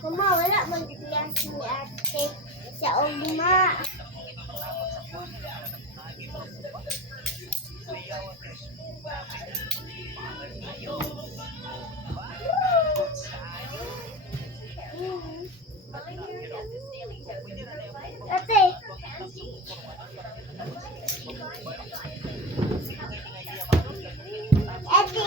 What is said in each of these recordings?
Mama, wala mag-class ni ate sa ugma. Ate. Ate.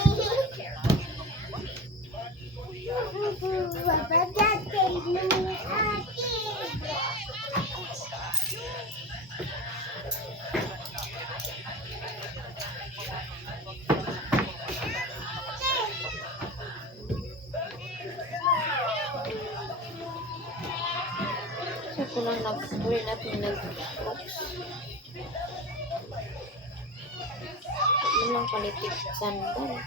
So, ko lang nag-burn at nag-box. Ano lang panitik sandal.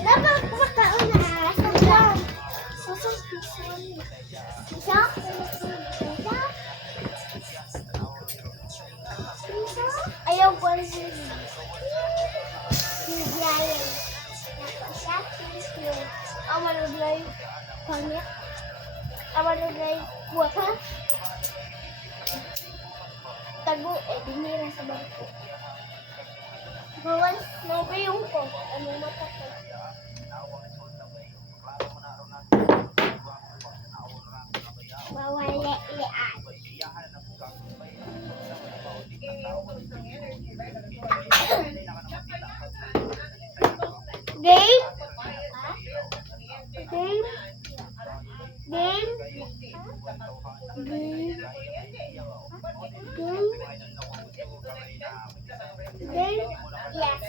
Dapat kumakaon na sa sosok pizza. Ayaw ko rin siya. Amalagay pangit. Amalagay buwak ha. Tago dinira sa barko. Bawal yung ko. Ano mata ko. Bawal lean. Game? Game? Game? Game? Yes.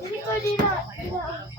Record. Record.